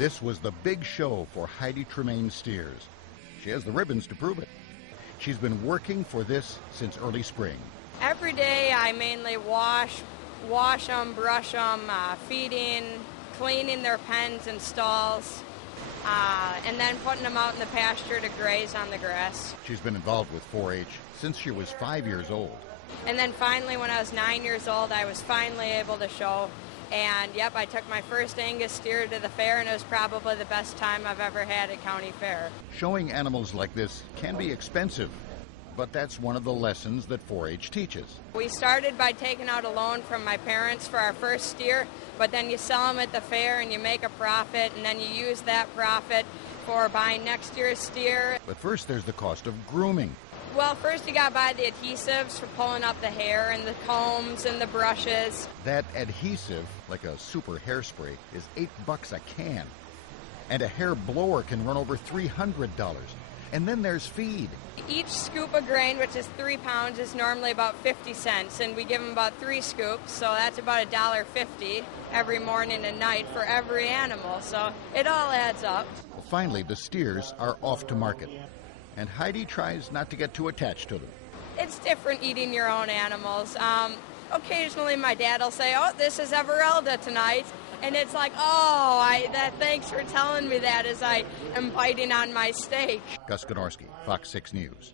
This was the big show for Heidi Tremaine steers. She has the ribbons to prove it. She's been working for this since early spring. Every day I mainly wash them, brush them, feeding, cleaning their pens and stalls, and then putting them out in the pasture to graze on the grass. She's been involved with 4-H since she was 5 years old. And then finally, when I was 9 years old, I was finally able to show. And yep, I took my first Angus steer to the fair, and it was probably the best time I've ever had at county fair. Showing animals like this can be expensive, but that's one of the lessons that 4-H teaches. We started by taking out a loan from my parents for our first steer, but then you sell them at the fair and you make a profit, and then you use that profit for buying next year's steer. But first there's the cost of grooming. Well, first you gotta buy the adhesives for pulling up the hair and the combs and the brushes. That adhesive, like a super hairspray, is $8 a can. And a hair blower can run over $300. And then there's feed. Each scoop of grain, which is 3 pounds, is normally about 50 cents, and we give them about 3 scoops, so that's about $1.50 every morning and night for every animal, so it all adds up. Well, finally, the steers are off to market, and Heidi tries not to get too attached to them. It's different eating your own animals. Occasionally my dad will say, "Oh, this is Everelda tonight," and it's like, thanks for telling me that as I am biting on my steak. Gus Gonorski, Fox 6 News.